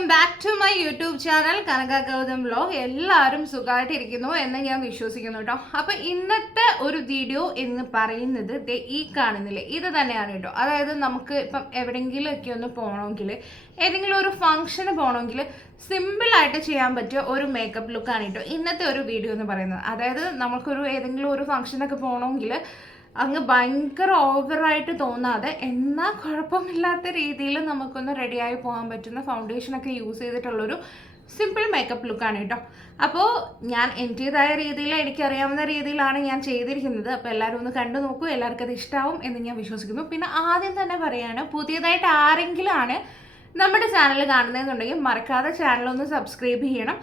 Welcome back to my YouTube channel Kanaka Gautham vlog. എല്ലാവരും സുഖമായിട്ടിരിക്കുന്നു എന്ന് ഞാൻ വിശ്വസിക്കുന്നു കേട്ടോ. അപ്പോൾ ഇന്നത്തെ ഒരു വീഡിയോ എന്ന് പറയുന്നത് ഈ കാണുന്നില്ലേ, ഇത് തന്നെയാണ് കേട്ടോ. അതായത് നമുക്ക് ഇപ്പം എവിടെയെങ്കിലുമൊക്കെ ഒന്ന് പോകണമെങ്കിൽ, ഏതെങ്കിലും ഒരു ഫംഗ്ഷന് പോകണമെങ്കിൽ സിമ്പിളായിട്ട് ചെയ്യാൻ പറ്റിയ ഒരു മേക്കപ്പ് ലുക്കാണ് കേട്ടോ ഇന്നത്തെ ഒരു വീഡിയോ എന്ന് പറയുന്നത്. അതായത് നമുക്കൊരു ഏതെങ്കിലും ഒരു ഫംഗ്ഷനൊക്കെ പോകണമെങ്കിൽ അങ്ങ് ഭയങ്കര ഓവറായിട്ട് തോന്നാതെ എന്നാൽ കുഴപ്പമില്ലാത്ത രീതിയിൽ നമുക്കൊന്ന് റെഡിയായി പോകാൻ പറ്റുന്ന ഫൗണ്ടേഷനൊക്കെ യൂസ് ചെയ്തിട്ടുള്ളൊരു സിമ്പിൾ മേക്കപ്പ് ലുക്കാണ് കേട്ടോ. അപ്പോൾ ഞാൻ എൻ്റേതായ രീതിയിൽ എനിക്കറിയാവുന്ന രീതിയിലാണ് ഞാൻ ചെയ്തിരിക്കുന്നത്. അപ്പോൾ എല്ലാവരും ഒന്ന് കണ്ടു നോക്കൂ, എല്ലാവർക്കും അത് ഇഷ്ടമാവും എന്ന് ഞാൻ വിശ്വസിക്കുന്നു. പിന്നെ ആദ്യം തന്നെ പറയുകയാണ്, പുതിയതായിട്ട് ആരെങ്കിലും ആണ് നമ്മുടെ ചാനൽ കാണുന്നതെന്നുണ്ടെങ്കിൽ മറക്കാതെ ചാനലൊന്ന് സബ്സ്ക്രൈബ് ചെയ്യണം.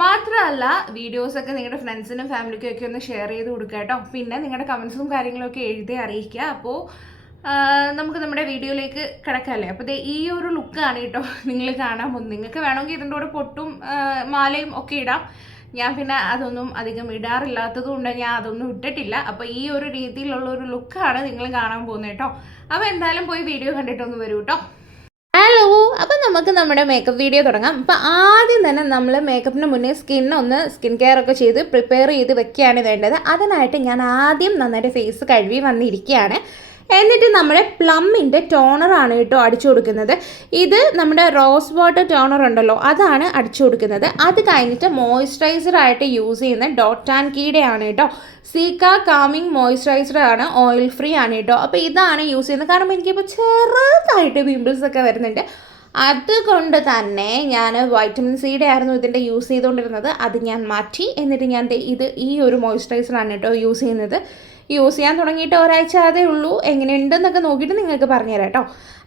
മാത്രമല്ല വീഡിയോസൊക്കെ നിങ്ങളുടെ ഫ്രണ്ട്സിനും ഫാമിലിക്കും ഒക്കെ ഒന്ന് ഷെയർ ചെയ്ത് കൊടുക്കുക കേട്ടോ. പിന്നെ നിങ്ങളുടെ കമൻസും കാര്യങ്ങളൊക്കെ എഴുതി അറിയിക്കുക. അപ്പോൾ നമുക്ക് നമ്മുടെ വീഡിയോയിലേക്ക് കിടക്കാമല്ലേ. അപ്പോൾ ഈ ഒരു ലുക്കാണ് കേട്ടോ നിങ്ങൾ കാണാൻ പോകുന്നത്. നിങ്ങൾക്ക് വേണമെങ്കിൽ ഇതിൻ്റെ കൂടെ പൊട്ടും മാലയും ഒക്കെ ഇടാം. ഞാൻ പിന്നെ അതൊന്നും അധികം ഇടാറില്ലാത്തത് കൊണ്ട് ഞാൻ അതൊന്നും ഇട്ടിട്ടില്ല. അപ്പോൾ ഈ ഒരു രീതിയിലുള്ള ഒരു ലുക്കാണ് നിങ്ങൾ കാണാൻ പോകുന്നത് കേട്ടോ. അപ്പോൾ എന്തായാലും പോയി വീഡിയോ കണ്ടിട്ടൊന്ന് വരൂ കേട്ടോ. ഹലോ, അപ്പം നമുക്ക് നമ്മുടെ മേക്കപ്പ് വീഡിയോ തുടങ്ങാം. അപ്പോൾ ആദ്യം തന്നെ നമ്മൾ മേക്കപ്പിന് മുന്നേ സ്കിൻ കെയർ ഒക്കെ ചെയ്ത് പ്രിപ്പയർ ചെയ്ത് വെക്കുകയാണ് വേണ്ടത്. അതിനായിട്ട് ഞാൻ ആദ്യം നന്നായിട്ട് ഫേസ് കഴുകി വന്നിരിക്കുകയാണ്. എന്നിട്ട് നമ്മുടെ പ്ലമ്മിൻ്റെ ടോണറാണ് കേട്ടോ അടിച്ചു കൊടുക്കുന്നത്. ഇത് നമ്മുടെ റോസ് വാട്ടർ ടോണർ ഉണ്ടല്ലോ, അതാണ് അടിച്ചു കൊടുക്കുന്നത്. അത് കഴിഞ്ഞിട്ട് മോയ്സ്ചറൈസറായിട്ട് യൂസ് ചെയ്യുന്ന ഡോട്ട് ആൻഡ് കീയുടെ ആണ് കേട്ടോ. സീക്ക കാമിങ് മോയ്സ്ചറൈസറാണ്, ഓയിൽ ഫ്രീ ആണ് കേട്ടോ. അപ്പോൾ ഇതാണ് യൂസ് ചെയ്യുന്നത്. കാരണം എനിക്കിപ്പോൾ ചെറുതായിട്ട് പിമ്പിൾസ് ഒക്കെ വരുന്നുണ്ട്. അതുകൊണ്ട് തന്നെ ഞാൻ വൈറ്റമിൻ സിയുടെ ആയിരുന്നു ഇതിൻ്റെ യൂസ് ചെയ്തുകൊണ്ടിരുന്നത്. അത് ഞാൻ മാറ്റി. എന്നിട്ട് ഞാൻ ഈ ഒരു മോയ്സ്ചറൈസറാണ് കേട്ടോ യൂസ് ചെയ്യുന്നത്. യൂസ് ചെയ്യാൻ തുടങ്ങിയിട്ട് ഒരാഴ്ച അതേ ഉള്ളൂ. എങ്ങനെയുണ്ടെന്നൊക്കെ നോക്കിയിട്ട് നിങ്ങൾക്ക് പറഞ്ഞുതരാം കേട്ടോ.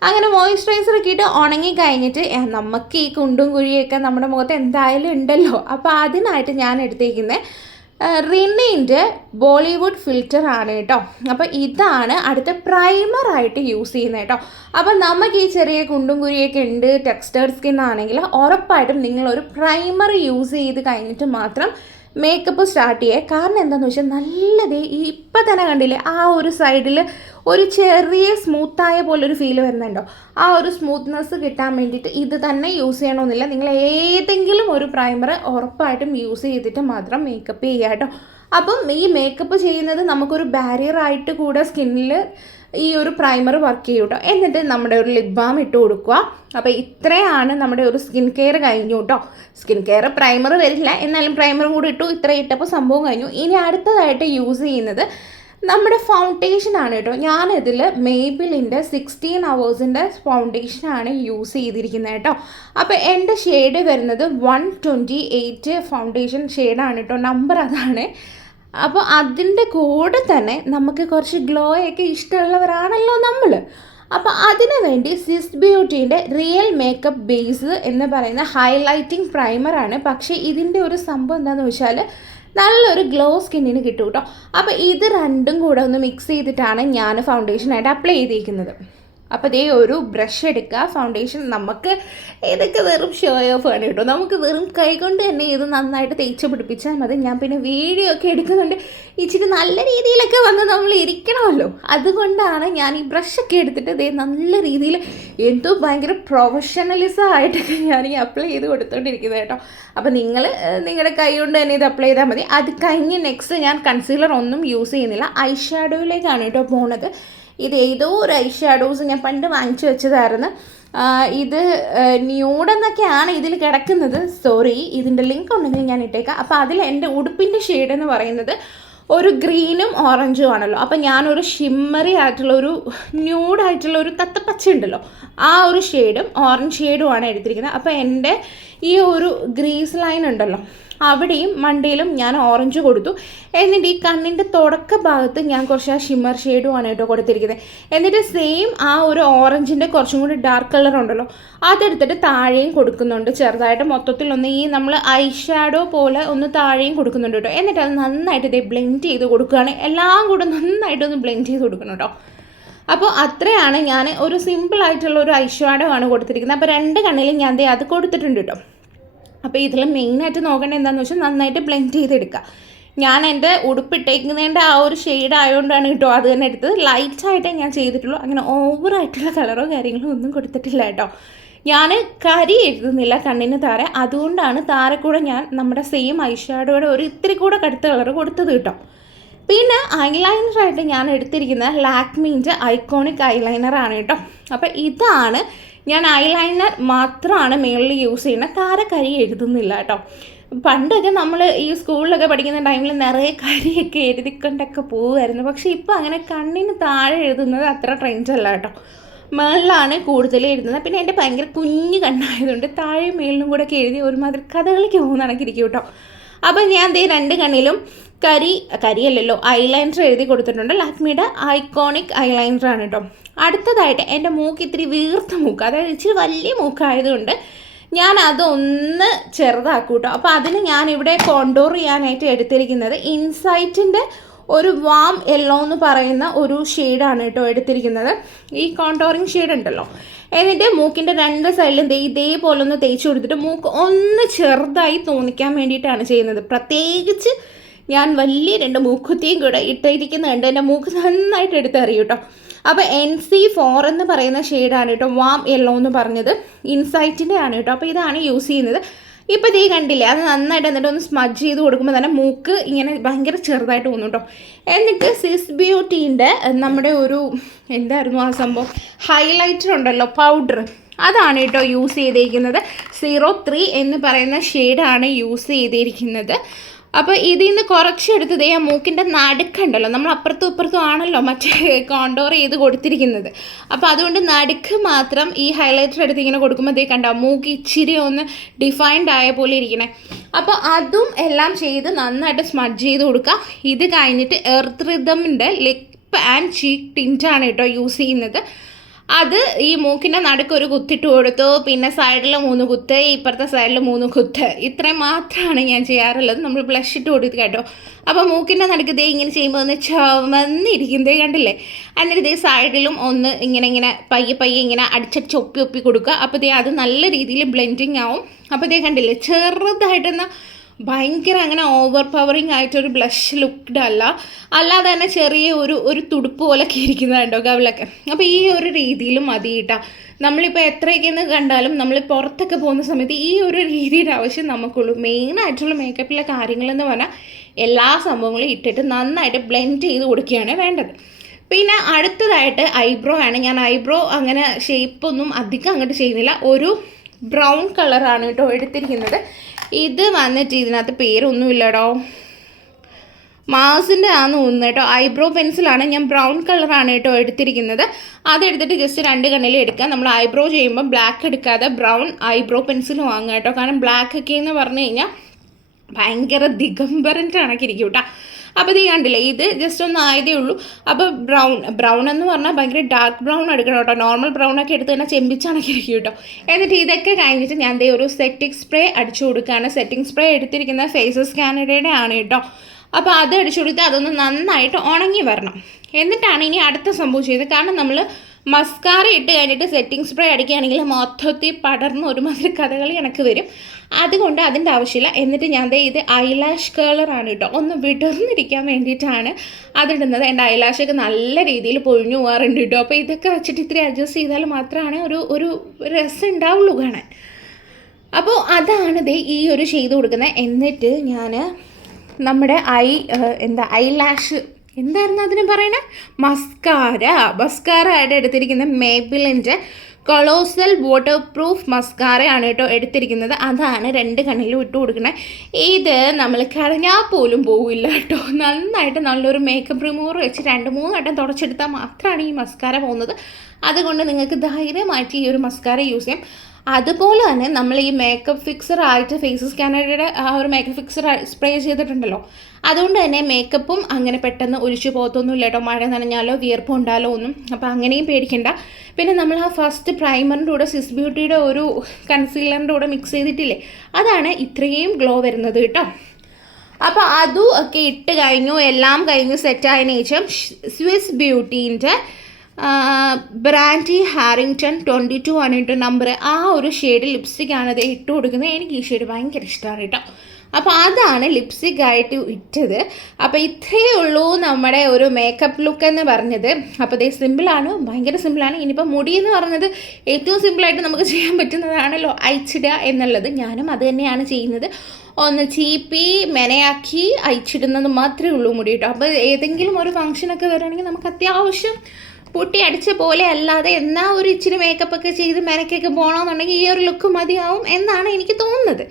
അങ്ങനെ മോയ്സ്ചറൈസർ ഒക്കെ ഇട്ട് ഉണങ്ങി കഴിഞ്ഞിട്ട് നമുക്ക് ഈ കുണ്ടും കുഴിയൊക്കെ നമ്മുടെ മുഖത്ത് എന്തായാലും ഉണ്ടല്ലോ. അപ്പോൾ അതിനായിട്ട് ഞാൻ എടുത്തേക്കുന്നത് റിന്നിൻ്റെ ബോളിവുഡ് ഫിൽറ്റർ ആണ് കേട്ടോ. അപ്പോൾ ഇതാണ് അടുത്ത പ്രൈമറായിട്ട് യൂസ് ചെയ്യുന്നത് കേട്ടോ. അപ്പോൾ നമുക്ക് ഈ ചെറിയ കുണ്ടും കുരിയൊക്കെ ഉണ്ട്, ടെക്സ്റ്റേർഡ് സ്കിൻ ആണെങ്കിൽ ഉറപ്പായിട്ടും നിങ്ങളൊരു പ്രൈമർ യൂസ് ചെയ്ത് കഴിഞ്ഞിട്ട് മാത്രം മേക്കപ്പ് സ്റ്റാർട്ട് ചെയ്യുക. കാരണം എന്താണെന്ന് വെച്ചാൽ നല്ലത് ഇപ്പം തന്നെ കണ്ടില്ലേ, ആ ഒരു സൈഡിൽ ഒരു ചെറിയ സ്മൂത്തായ പോലൊരു ഫീൽ വരുന്നുണ്ടോ. ആ ഒരു സ്മൂത്ത്നെസ് കിട്ടാൻ വേണ്ടിയിട്ട് ഇത് തന്നെ യൂസ് ചെയ്യണമെന്നില്ല. നിങ്ങൾ ഏതെങ്കിലും ഒരു പ്രൈമർ ഉറപ്പായിട്ടും യൂസ് ചെയ്തിട്ട് മാത്രം മേക്കപ്പ് ചെയ്യുക കേട്ടോ. അപ്പം ഈ മേക്കപ്പ് ചെയ്യുന്നത് നമുക്കൊരു ബാരിയറായിട്ട് കൂടെ സ്കിന്നിൽ ഈ ഒരു പ്രൈമർ വർക്ക് ചെയ്യും കേട്ടോ. എന്നിട്ട് നമ്മുടെ ഒരു ലിപ് ബാം ഇട്ട് കൊടുക്കുക. അപ്പോൾ ഇത്രയാണ് നമ്മുടെ ഒരു സ്കിൻ കെയർ കഴിഞ്ഞു കേട്ടോ. സ്കിൻ കെയർ പ്രൈമർ വരില്ല, എന്നാലും പ്രൈമറും കൂടി ഇട്ടു. ഇത്ര ഇട്ടപ്പോൾ സംഭവം കഴിഞ്ഞു. ഇനി അടുത്തതായിട്ട് യൂസ് ചെയ്യുന്നത് നമ്മുടെ ഫൗണ്ടേഷനാണ് കേട്ടോ. ഞാനിതിൽ മേബിലിൻ്റെ 16 hours ഫൗണ്ടേഷനാണ് യൂസ് ചെയ്തിരിക്കുന്നത് കേട്ടോ. അപ്പോൾ എൻ്റെ ഷെയ്ഡ് വരുന്നത് 128 ഫൗണ്ടേഷൻ ഷെയ്ഡാണ് കേട്ടോ. നമ്പർ അതാണ്. അപ്പോൾ അതിൻ്റെ കൂടെ തന്നെ നമുക്ക് കുറച്ച് ഗ്ലോ ഒക്കെ ഇഷ്ടമുള്ളവരാണല്ലോ നമ്മൾ. അപ്പോൾ അതിനു വേണ്ടി സിസ് ബ്യൂട്ടീൻ്റെ റിയൽ മേക്കപ്പ് ബേസ് എന്ന് പറയുന്ന ഹൈലൈറ്റിംഗ് പ്രൈമറാണ്. പക്ഷേ ഇതിൻ്റെ ഒരു സംഭവം എന്താണെന്ന് വെച്ചാൽ നല്ലൊരു ഗ്ലോ സ്കിന്നിന് കിട്ടും കേട്ടോ. അപ്പോൾ ഇത് രണ്ടും കൂടെ ഒന്ന് മിക്സ് ചെയ്തിട്ടാണ് ഞാൻ ഫൗണ്ടേഷനായിട്ട് അപ്ലൈ ചെയ്തിരിക്കുന്നത്. അപ്പോൾ ഒരു ബ്രഷ് എടുക്കുക. ഫൗണ്ടേഷൻ നമുക്ക് ഇതൊക്കെ വെറും ഷോ ഓഫ് ആണ് കേട്ടോ. നമുക്ക് വെറും കൈ കൊണ്ട് തന്നെ ഇത് നന്നായിട്ട് തേച്ച് പിടിപ്പിച്ചാൽ മതി. ഞാൻ പിന്നെ വീഡിയോ ഒക്കെ എടുക്കുന്നുണ്ട്, ഇച്ചിരി നല്ല രീതിയിലൊക്കെ വന്ന് നമ്മൾ ഇരിക്കണമല്ലോ. അതുകൊണ്ടാണ് ഞാൻ ഈ ബ്രഷൊക്കെ എടുത്തിട്ട് നല്ല രീതിയിൽ എന്തോ ഭയങ്കര പ്രൊഫഷണലിസം ആയിട്ടൊക്കെ ഞാൻ ഈ അപ്ലൈ ചെയ്ത് കൊടുത്തോണ്ടിരിക്കുന്നത് കേട്ടോ. അപ്പോൾ നിങ്ങൾ നിങ്ങളുടെ കൈ കൊണ്ട് തന്നെ ഇത് അപ്ലൈ ചെയ്താൽ മതി. അത് കഴിഞ്ഞ് നെക്സ്റ്റ് ഞാൻ കൺസീലർ ഒന്നും യൂസ് ചെയ്യുന്നില്ല. ഐ ഷാഡോയിലേക്കാണ് കേട്ടോ പോണത്. ഇത് ഏതോ ഒരു ഐ ഷാഡോസ് ഞാൻ പണ്ട് വാങ്ങിച്ചു വെച്ചതായിരുന്നു. ഇത് ന്യൂഡെന്നൊക്കെയാണ് ഇതിൽ കിടക്കുന്നത്. സോറി, ഇതിൻ്റെ ലിങ്ക് ഉണ്ടെങ്കിൽ ഞാൻ ഇട്ടേക്കാം. അപ്പോൾ അതിൽ എൻ്റെ ഉടുപ്പിൻ്റെ ഷെയ്ഡ് എന്ന് പറയുന്നത് ഒരു ഗ്രീനും ഓറഞ്ചും ആണല്ലോ. അപ്പോൾ ഞാനൊരു ഷിമ്മറി ആയിട്ടുള്ളൊരു ന്യൂഡായിട്ടുള്ളൊരു തത്തപ്പച്ച ഉണ്ടല്ലോ, ആ ഒരു ഷെയ്ഡും ഓറഞ്ച് ഷെയ്ഡുമാണ് എടുത്തിരിക്കുന്നത്. അപ്പോൾ എൻ്റെ ഈ ഒരു ഗ്രീസ് ലൈൻ ഉണ്ടല്ലോ, അവിടെയും മണ്ടയിലും ഞാൻ ഓറഞ്ച് കൊടുത്തു. എന്നിട്ട് ഈ കണ്ണിൻ്റെ തുടക്ക ഭാഗത്ത് ഞാൻ കുറച്ച് ആ ഷിമ്മർ ഷെയ്ഡുമാണ് കേട്ടോ കൊടുത്തിരിക്കുന്നത്. എന്നിട്ട് സെയിം ആ ഒരു ഓറഞ്ചിൻ്റെ കുറച്ചും കൂടി ഡാർക്ക് കളർ ഉണ്ടല്ലോ, അതെടുത്തിട്ട് താഴെയും കൊടുക്കുന്നുണ്ട് ചെറുതായിട്ട്. മൊത്തത്തിലൊന്ന് ഈ നമ്മൾ ഐ ഷാഡോ പോലെ ഒന്ന് താഴെയും കൊടുക്കുന്നുണ്ട് കേട്ടോ. എന്നിട്ട് അത് നന്നായിട്ട് ഇത് ബ്ലെൻഡ് ചെയ്ത് കൊടുക്കുകയാണ്. എല്ലാം കൂടെ നന്നായിട്ടൊന്ന് ബ്ലെൻഡ് ചെയ്ത് കൊടുക്കണം കേട്ടോ. അപ്പോൾ അത്രയാണ്. ഞാൻ ഒരു സിമ്പിളായിട്ടുള്ള ഒരു ഐ ഷാഡോ ആണ് കൊടുത്തിരിക്കുന്നത്. അപ്പോൾ രണ്ട് കണ്ണിലും ഞാൻ അത് കൊടുത്തിട്ടുണ്ട് കേട്ടോ. അപ്പോൾ ഇതിൽ മെയിനായിട്ട് നോക്കേണ്ടത് എന്താണെന്ന് വെച്ചാൽ നന്നായിട്ട് ബ്ലെൻഡ് ചെയ്തെടുക്കുക. ഞാൻ എൻ്റെ ഉടുപ്പിട്ടേക്കുന്നതിൻ്റെ ആ ഒരു ഷെയ്ഡ് ആയതുകൊണ്ടാണ് കേട്ടോ അത് തന്നെ എടുത്തത്. ലൈറ്റായിട്ടേ ഞാൻ ചെയ്തിട്ടുള്ളൂ. അങ്ങനെ ഓവറായിട്ടുള്ള കളറോ കാര്യങ്ങളോ ഒന്നും കൊടുത്തിട്ടില്ല കേട്ടോ. ഞാൻ കരി എഴുതുന്നില്ല കണ്ണിന് താരെ, അതുകൊണ്ടാണ് താരെ കൂടെ ഞാൻ നമ്മുടെ സെയിം ഐഷാഡോയുടെ ഒരു ഇത്തിരി കൂടെ കടുത്ത കളർ കൊടുത്തത് കേട്ടോ. പിന്നെ ഐലൈനറായിട്ട് ഞാൻ എടുത്തിരിക്കുന്നത് ലാക്മീൻ്റെ ഐക്കോണിക് ഐലൈനറാണ് കേട്ടോ. അപ്പോൾ ഇതാണ് ഞാൻ ഐലൈനർ മാത്രമാണ് മേളിൽ യൂസ് ചെയ്യുന്നത്, താരെ കരി എഴുതുന്നില്ല കേട്ടോ. പണ്ടൊക്കെ നമ്മൾ ഈ സ്കൂളിലൊക്കെ പഠിക്കുന്ന ടൈമിൽ നിറയെ കരിയൊക്കെ എഴുതിക്കൊണ്ടൊക്കെ പോകുമായിരുന്നു. പക്ഷേ ഇപ്പോൾ അങ്ങനെ കണ്ണിന് താഴെ എഴുതുന്നത് അത്ര ട്രെൻഡല്ല കേട്ടോ, മേളിലാണ് കൂടുതൽ എഴുതുന്നത്. പിന്നെ എൻ്റെ ഭയങ്കര കുഞ്ഞ് കണ്ണായതുകൊണ്ട് താഴെ മേളിലും കൂടെ ഒക്കെ എഴുതി ഒരുമാതിരി കഥകളിക്ക് പോകുന്ന കണക്കിരിക്കും കേട്ടോ. അപ്പം ഞാൻ ദേ 2 കണ്ണിലും കരിയല്ലല്ലോ ഐലൈനർ എഴുതി കൊടുത്തിട്ടുണ്ട്. ലാക്മിയുടെ ഐക്കോണിക് ഐലൈനറാണ് കേട്ടോ. അടുത്തതായിട്ട് എൻ്റെ മൂക്ക് ഇത്തിരി വീർത്ത മൂക്ക്, അതായത് ഇച്ചിരി വലിയ മൂക്കായതുകൊണ്ട് ഞാൻ അതൊന്ന് ചെറുതാക്കും കേട്ടോ. അപ്പോൾ അതിന് ഞാനിവിടെ കോണ്ടോർ ചെയ്യാനായിട്ട് എടുത്തിരിക്കുന്നത് ഇൻസൈറ്റിൻ്റെ ഒരു വാം യെല്ലോ എന്ന് പറയുന്ന ഒരു ഷെയ്ഡാണ് കേട്ടോ എടുത്തിരിക്കുന്നത്. ഈ കോണ്ടോറിങ് ഷെയ്ഡ് ഉണ്ടല്ലോ, എന്നിട്ട് മൂക്കിൻ്റെ 2 സൈഡിലും ഇതേപോലെ ഒന്ന് തേച്ച് കൊടുത്തിട്ട് മൂക്ക് ഒന്ന് ചെറുതായി തോന്നിക്കാൻ വേണ്ടിയിട്ടാണ് ചെയ്യുന്നത്. പ്രത്യേകിച്ച് ഞാൻ വലിയ 2 മൂക്കുത്തിയും കൂടെ ഇട്ടിരിക്കുന്നുണ്ട്, എൻ്റെ മൂക്ക് നന്നായിട്ട് എടുത്തറിയും കേട്ടോ. അപ്പോൾ NC4 എന്ന് പറയുന്ന ഷെയ്ഡാണ് കേട്ടോ വാം യെല്ലോ എന്ന് പറഞ്ഞത്, ഇൻസൈറ്റിൻ്റെ ആണ് കേട്ടോ. അപ്പോൾ ഇതാണ് യൂസ് ചെയ്യുന്നത്. ഇപ്പോൾ ഇതേ കണ്ടില്ലേ, അത് നന്നായിട്ട് എന്നിട്ട് ഒന്ന് സ്മഡ്ജ് ചെയ്ത് കൊടുക്കുമ്പോൾ തന്നെ മൂക്ക് ഇങ്ങനെ ഭയങ്കര ചെറുതായിട്ട് തോന്നും കേട്ടോ. എന്നിട്ട് സിസ് ബ്യൂട്ടീൻ്റെ നമ്മുടെ ഒരു എന്തായിരുന്നു ആ സംഭവം, ഹൈലൈറ്റർ ഉണ്ടല്ലോ പൗഡർ, അതാണ് കേട്ടോ യൂസ് ചെയ്തിരിക്കുന്നത്. 03 എന്ന് പറയുന്ന ഷെയ്ഡാണ് യൂസ് ചെയ്തിരിക്കുന്നത്. അപ്പോൾ ഇതിൽ നിന്ന് കുറച്ചെടുത്തത് ആ മൂക്കിൻ്റെ നടുക്കുണ്ടല്ലോ, നമ്മൾ അപ്പുറത്തും ഇപ്പുറത്തും ആണല്ലോ മറ്റേ കോണ്ടോർ ചെയ്ത് കൊടുത്തിരിക്കുന്നത്. അപ്പോൾ അതുകൊണ്ട് നടുക്ക് മാത്രം ഈ ഹൈലൈറ്റർ എടുത്ത് ഇങ്ങനെ കൊടുക്കുമ്പോൾ കണ്ടോ മൂക്ക് ഇച്ചിരി ഒന്ന് ഡിഫൈൻഡ് ആയ പോലെ ഇരിക്കണേ. അപ്പോൾ അതും എല്ലാം ചെയ്ത് നന്നായിട്ട് സ്മഡ്ജ് ചെയ്ത് കൊടുക്കുക. ഇത് കഴിഞ്ഞിട്ട് എർത്ത് റിതമിൻ്റെ ലിപ്പ് ആൻഡ് ചീക്ക് ടിൻറ്റാണ് കേട്ടോ യൂസ് ചെയ്യുന്നത്. അത് ഈ മൂക്കിൻ്റെ നടുക്കൊരു കുത്തിട്ട് കൊടുത്തു, പിന്നെ സൈഡിൽ 3 കുത്ത്, ഇപ്പുറത്തെ സൈഡിൽ 3 കുത്ത്, ഇത്രയും മാത്രമാണ് ഞാൻ ചെയ്യാറുള്ളത്. നമ്മൾ ബ്ലഷ് ഇട്ട് കൊടുത്ത് കേട്ടോ. അപ്പോൾ മൂക്കിൻ്റെ നടുക്ക് ദേ ഇങ്ങനെ ചെയ്യുമ്പോൾ ഒന്ന് ചുവന്നിരിക്കുന്നതേ കണ്ടില്ലേ. എന്നിട്ട് ഇതേ സൈഡിലും ഒന്ന് ഇങ്ങനെ പയ്യെ ഇങ്ങനെ അടിച്ചടിച്ച് ഒപ്പി കൊടുക്കുക. അപ്പോൾ ദേ അത് നല്ല രീതിയിൽ ബ്ലെൻഡിങ് ആവും. അപ്പോൾ ദേ കണ്ടില്ലേ, ചെറുതായിട്ടൊന്ന് ഭയങ്കര അങ്ങനെ ഓവർ പവറിങ് ആയിട്ടൊരു ബ്ലഷ് ലുക്ക്ഡ് അല്ലാതെ തന്നെ ചെറിയ ഒരു തുടുപ്പ് പോലൊക്കെ ഇരിക്കുന്നതുണ്ടോ കവിളൊക്കെ. അപ്പോൾ ഈ ഒരു രീതിയിലും മതി കേട്ടോ. നമ്മളിപ്പോൾ എത്രയൊക്കെയെന്ന് കണ്ടാലും നമ്മൾ പുറത്തൊക്കെ പോകുന്ന സമയത്ത് ഈ ഒരു രീതിയുടെ ആവശ്യം നമുക്കുള്ളൂ. മെയിനായിട്ടുള്ള മേക്കപ്പിലെ കാര്യങ്ങളെന്ന് പറഞ്ഞാൽ എല്ലാ സംഭവങ്ങളും ഇട്ടിട്ട് നന്നായിട്ട് ബ്ലെൻഡ് ചെയ്ത് കൊടുക്കുകയാണ് വേണ്ടത്. പിന്നെ അടുത്തതായിട്ട് ഐബ്രോ ആണ്. ഞാൻ ഐബ്രോ അങ്ങനെ ഷേപ്പൊന്നും അധികം അങ്ങോട്ട് ചെയ്യുന്നില്ല. ഒരു ബ്രൗൺ കളറാണ് കേട്ടോ എടുത്തിരിക്കുന്നത്. ഇത് വന്നിട്ട് ഇതിനകത്ത് പേരൊന്നുമില്ലടോ, മാസിൻ്റെ ആണെന്ന് തോന്നുന്നു കേട്ടോ. ഐബ്രോ പെൻസിലാണ്, ഞാൻ ബ്രൗൺ കളറാണ് കേട്ടോ എടുത്തിരിക്കുന്നത്. അതെടുത്തിട്ട് ജസ്റ്റ് 2 കണ്ണിൽ എടുക്കുക. നമ്മൾ ഐബ്രോ ചെയ്യുമ്പോൾ ബ്ലാക്ക് എടുക്കാതെ ബ്രൗൺ ഐബ്രോ പെൻസിൽ വാങ്ങുക കേട്ടോ. കാരണം ബ്ലാക്ക് ഒക്കെ എന്ന് പറഞ്ഞു കഴിഞ്ഞാൽ ഭയങ്കര ദിഗംബരൻ്റെ കണക്കിരിക്കും കേട്ടോ. അപ്പോൾ ഇത് കണ്ടില്ലേ, ഇത് ജസ്റ്റ് ഒന്ന് ആയതേ ഉള്ളൂ. അപ്പോൾ ബ്രൗൺ എന്ന് പറഞ്ഞാൽ ഭയങ്കര ഡാർക്ക് ബ്രൗൺ എടുക്കണം കേട്ടോ. നോർമൽ ബ്രൗൺ ഒക്കെ എടുത്ത് തന്നെ ചെമ്പിച്ചാണൊക്കെ ഇരിക്കും കേട്ടോ. എന്നിട്ട് ഇതൊക്കെ കഴിഞ്ഞിട്ട് ഞാൻ ദേ ഒരു സെറ്റിംഗ് സ്പ്രേ അടിച്ചു കൊടുക്കുകയാണ്. സെറ്റിംഗ് സ്പ്രേ എടുത്തിരിക്കുന്ന ഫേസസ് കാനഡയുടെ ആണ് കേട്ടോ. അപ്പോൾ അത് അടിച്ചു കൊടുത്ത് അതൊന്ന് നന്നായിട്ട് ഉണങ്ങി വരണം. എന്നിട്ടാണ് ഇനി അടുത്ത സംഭവം ചെയ്തത്. കാരണം നമ്മൾ മസ്കാര ഇട്ട് കഴിഞ്ഞിട്ട് സെറ്റിംഗ് സ്പ്രേ അടിക്കുകയാണെങ്കിൽ മൊത്തത്തിൽ പടർന്ന് ഒരുമാതിരി കഥകളി കണക്ക് വരും. അതുകൊണ്ട് അതിൻ്റെ ആവശ്യമില്ല. എന്നിട്ട് ഞാൻ ഇത് ഐലാഷ് കേളറാണ് കേട്ടോ, ഒന്ന് വിടർന്നിരിക്കാൻ വേണ്ടിയിട്ടാണ് അതിടുന്നത്. എൻ്റെ ഐലാഷൊക്കെ നല്ല രീതിയിൽ പൊഴിഞ്ഞു പോകാറുണ്ട് കേട്ടോ. അപ്പോൾ ഇതൊക്കെ വെച്ചിട്ട് ഇത്തിരി അഡ്ജസ്റ്റ് ചെയ്താൽ മാത്രമാണ് ഒരു രസം ഉണ്ടാവുള്ളൂ കാണാൻ. അപ്പോൾ അതാണ് ഈ ഒരു ചെയ്ത് കൊടുക്കുന്നത്. എന്നിട്ട് ഞാൻ നമ്മുടെ ഐലാഷ് എന്തായിരുന്നു അതിന് പറയണേ, മസ്കാര ആയിട്ട് എടുത്തിരിക്കുന്ന മേബിലിൻ്റെ കൊളോസൽ വാട്ടർ പ്രൂഫ് മസ്കാരയാണ് കേട്ടോ എടുത്തിരിക്കുന്നത്. അതാണ് 2 കണ്ണിലും ഇട്ട് കൊടുക്കുന്നത്. ഇത് നമ്മൾ കളഞ്ഞാൽ പോലും പോവില്ല കേട്ടോ. നന്നായിട്ട് നല്ലൊരു മേക്കപ്പ് റിമൂവർ വെച്ച് 2-3 വട്ടം തുടച്ചെടുത്താൽ മാത്രമാണ് ഈ മസ്കാര പോകുന്നത്. അതുകൊണ്ട് നിങ്ങൾക്ക് ധൈര്യമായിട്ട് ഈ ഒരു മസ്കാര യൂസ് ചെയ്യാം. അതുപോലെ തന്നെ നമ്മൾ ഈ മേക്കപ്പ് ഫിക്സർ ആയിട്ട് ഫേസസ് കാനഡയുടെ ആ ഒരു മേക്കപ്പ് ഫിക്സർ സ്പ്രേ ചെയ്തിട്ടുണ്ടല്ലോ, അതുകൊണ്ട് തന്നെ മേക്കപ്പും അങ്ങനെ പെട്ടെന്ന് ഒഴിച്ചു പോകത്തൊന്നുമില്ല കേട്ടോ. മഴ നനഞ്ഞാലോ വിയർപ്പ് ഉണ്ടാലോ ഒന്നും. അപ്പോൾ അങ്ങനെയും പേടിക്കണ്ട. പിന്നെ നമ്മൾ ആ ഫസ്റ്റ് പ്രൈമറിൻ്റെ കൂടെ സിസ് ബ്യൂട്ടിയുടെ ഒരു കൺസീലറിൻ്റെ കൂടെ മിക്സ് ചെയ്തിട്ടില്ലേ, അതാണ് ഇത്രയും ഗ്ലോ വരുന്നത് കേട്ടോ. അപ്പോൾ അതും ഒക്കെ ഇട്ട് കഴിഞ്ഞു, എല്ലാം കഴിഞ്ഞു സെറ്റായതിനു ശേഷം സ്വിസ് ബ്യൂട്ടീൻ്റെ ബ്രാൻഡി ഹാരിങ്ടൺ 22 ആണ് കേട്ടോ നമ്പർ. ആ ഒരു ഷെയ്ഡ് ലിപ്സ്റ്റിക്കാണ് അത് ഇട്ട് കൊടുക്കുന്നത്. എനിക്ക് ഈ ഷെയ്ഡ് ഭയങ്കര ഇഷ്ടമാണ് കേട്ടോ. അപ്പോൾ അതാണ് ലിപ്സ്റ്റിക് ആയിട്ട് ഇട്ടത്. അപ്പോൾ ഇത്രയേ ഉള്ളൂ നമ്മുടെ ഒരു മേക്കപ്പ് ലുക്ക് എന്ന് പറഞ്ഞത്. അപ്പോൾ ഇതേ സിമ്പിളാണ്, ഭയങ്കര സിമ്പിളാണ്. ഇനിയിപ്പോൾ മുടി എന്ന് പറഞ്ഞത് ഏറ്റവും സിമ്പിളായിട്ട് നമുക്ക് ചെയ്യാൻ പറ്റുന്നതാണല്ലോ അയച്ചിടുക എന്നുള്ളത്. ഞാനും അത് തന്നെയാണ് ചെയ്യുന്നത്. ഒന്ന് ചീപ്പി മെനയാക്കി അയച്ചിടുന്നത് മാത്രമേ ഉള്ളൂ മുടി കേട്ടോ. അപ്പോൾ ഏതെങ്കിലും ഒരു ഫംഗ്ഷനൊക്കെ വരികയാണെങ്കിൽ നമുക്ക് അത്യാവശ്യം പൊട്ടി അടിച്ച പോലെ അല്ലാതെ എന്നാൽ ഒരു ഇച്ചിരി മേക്കപ്പൊക്കെ ചെയ്ത് മെനക്കൊക്കെ പോകണമെന്നുണ്ടെങ്കിൽ ഈ ഒരു ലുക്ക് മതിയാവും എന്നാണ് എനിക്ക് തോന്നുന്നത്.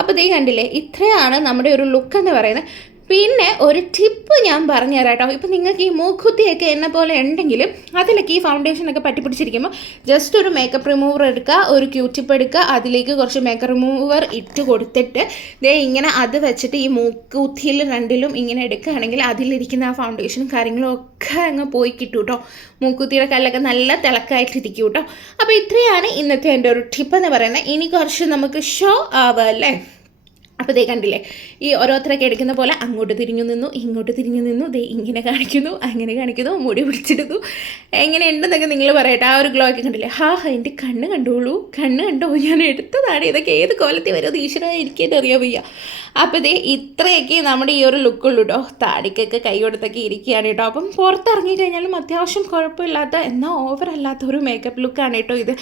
അപ്പോൾ ദേ കണ്ടില്ലേ, ഇത്രയാണ് നമ്മുടെ ഒരു ലുക്ക് എന്ന് പറയുന്നത്. പിന്നെ ഒരു ടിപ്പ് ഞാൻ പറഞ്ഞു തരാം കേട്ടോ. ഇപ്പം നിങ്ങൾക്ക് ഈ മൂക്കുത്തിയൊക്കെ എന്നെ പോലെ ഉണ്ടെങ്കിലും അതിലൊക്കെ ഈ ഫൗണ്ടേഷനൊക്കെ പറ്റിപ്പിടിച്ചിരിക്കുമ്പോൾ ജസ്റ്റ് ഒരു മേക്കപ്പ് റിമൂവർ എടുക്കുക, ഒരു ക്യൂറ്റിപ്പ് എടുക്കുക, അതിലേക്ക് കുറച്ച് മേക്കപ്പ് റിമൂവർ ഇട്ട് കൊടുത്തിട്ട് ദേ ഇങ്ങനെ അത് വെച്ചിട്ട് ഈ മൂക്കുത്തിയിൽ രണ്ടിലും ഇങ്ങനെ എടുക്കുകയാണെങ്കിൽ അതിലിരിക്കുന്ന ആ ഫൗണ്ടേഷനും കാര്യങ്ങളും ഒക്കെ അങ്ങ് പോയി കിട്ടും കേട്ടോ. മൂക്കുത്തിയുടെ കല്ലൊക്കെ നല്ല തിളക്കായിട്ടിരിക്കും കേട്ടോ. അപ്പോൾ ഇത്രയാണ് ഇന്നത്തെ എൻ്റെ ഒരു ടിപ്പ് എന്ന് പറയുന്നത്. ഇനി കുറച്ച് നമുക്ക് ഷോ ആവാമല്ലേ. അപ്പോൾ ദേ കണ്ടില്ലേ, ഈ ഓരോരുത്തരൊക്കെ എടുക്കുന്ന പോലെ അങ്ങോട്ട് തിരിഞ്ഞു നിന്നു, ഇങ്ങോട്ട് തിരിഞ്ഞു നിന്നു, ദേ ഇങ്ങനെ കാണിക്കുന്നു, അങ്ങനെ കാണിക്കുന്നു, മുടി പിടിച്ചിടുന്നു, എങ്ങനെ ഉണ്ടെന്നൊക്കെ നിങ്ങൾ പറയട്ടെ. ആ ഒരു ഗ്ലോ ഒക്കെ കണ്ടില്ലേ. എൻ്റെ കണ്ണ് കണ്ടോളൂ, കണ്ണ് കണ്ടോ, ഞാൻ എടുത്തതാണ്. ഇതൊക്കെ ഏത് കോലത്തിൽ വരും ഈശ്വരമായി ഇരിക്കേണ്ട അറിയാൻ വയ്യ. അപ്പോൾ ദേ ഇത്രയൊക്കെ നമ്മുടെ ഈ ഒരു ലുക്കുള്ളൂ കേട്ടോ. താടിക്കൊക്കെ കൈ കൊടുത്തൊക്കെ ഇരിക്കുകയാണ് കേട്ടോ. അപ്പം പുറത്തിറങ്ങി കഴിഞ്ഞാലും അത്യാവശ്യം കുഴപ്പമില്ലാത്ത എന്നാൽ ഓവർ അല്ലാത്ത ഒരു മേക്കപ്പ് ലുക്കാണ് കേട്ടോ ഇത്.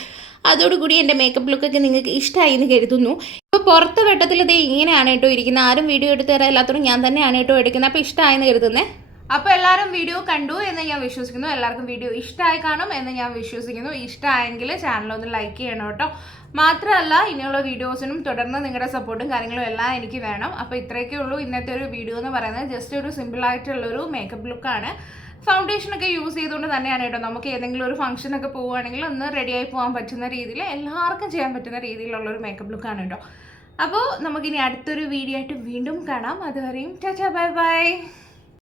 അതോടുകൂടി എൻ്റെ മേക്കപ്പ് ലുക്കൊക്കെ നിങ്ങൾക്ക് ഇഷ്ടമായി എന്ന് കരുതുന്നു. ഇപ്പോൾ പുറത്ത് വെട്ടത്തിൽ ഇത് ഇങ്ങനെയാണ് കേട്ടോ ഇരിക്കുന്നത്. ആരും വീഡിയോ എടുത്ത് തരാൻ എല്ലാത്തതും ഞാൻ തന്നെയാണ് കേട്ടോ എടുക്കുന്നത്. അപ്പോൾ ഇഷ്ടമായെന്ന് കരുതുന്നേ. അപ്പോൾ എല്ലാവരും വീഡിയോ കണ്ടു എന്ന് ഞാൻ വിശ്വസിക്കുന്നു. എല്ലാവർക്കും വീഡിയോ ഇഷ്ടമായി കാണും എന്ന് ഞാൻ വിശ്വസിക്കുന്നു. ഇഷ്ടമായെങ്കിൽ ചാനലൊന്ന് ലൈക്ക് ചെയ്യണം കേട്ടോ. മാത്രമല്ല ഇനിയുള്ള വീഡിയോസിനും തുടർന്ന് നിങ്ങളുടെ സപ്പോർട്ടും കാര്യങ്ങളും എല്ലാം എനിക്ക് വേണം. അപ്പോൾ ഇത്രയൊക്കെ ഉള്ളൂ ഇന്നത്തെ ഒരു വീഡിയോ എന്ന് പറയുന്നത്. ജസ്റ്റ് ഒരു സിമ്പിളായിട്ടുള്ളൊരു മേക്കപ്പ് ലുക്കാണ്. ഫൗണ്ടേഷനൊക്കെ യൂസ് ചെയ്തുകൊണ്ട് തന്നെയാണ് കേട്ടോ. നമുക്ക് ഏതെങ്കിലും ഒരു ഫംഗ്ഷനൊക്കെ പോവുകയാണെങ്കിൽ ഒന്ന് റെഡിയായി പോകാൻ പറ്റുന്ന രീതിയിൽ, എല്ലാവർക്കും ചെയ്യാൻ പറ്റുന്ന രീതിയിലുള്ളൊരു മേക്കപ്പ് ലുക്കാണ് കേട്ടോ. അപ്പോൾ നമുക്കിനി അടുത്തൊരു വീഡിയോ ആയിട്ട് വീണ്ടും കാണാം. അതുവരെയും ടാറ്റാ ബൈ ബൈ.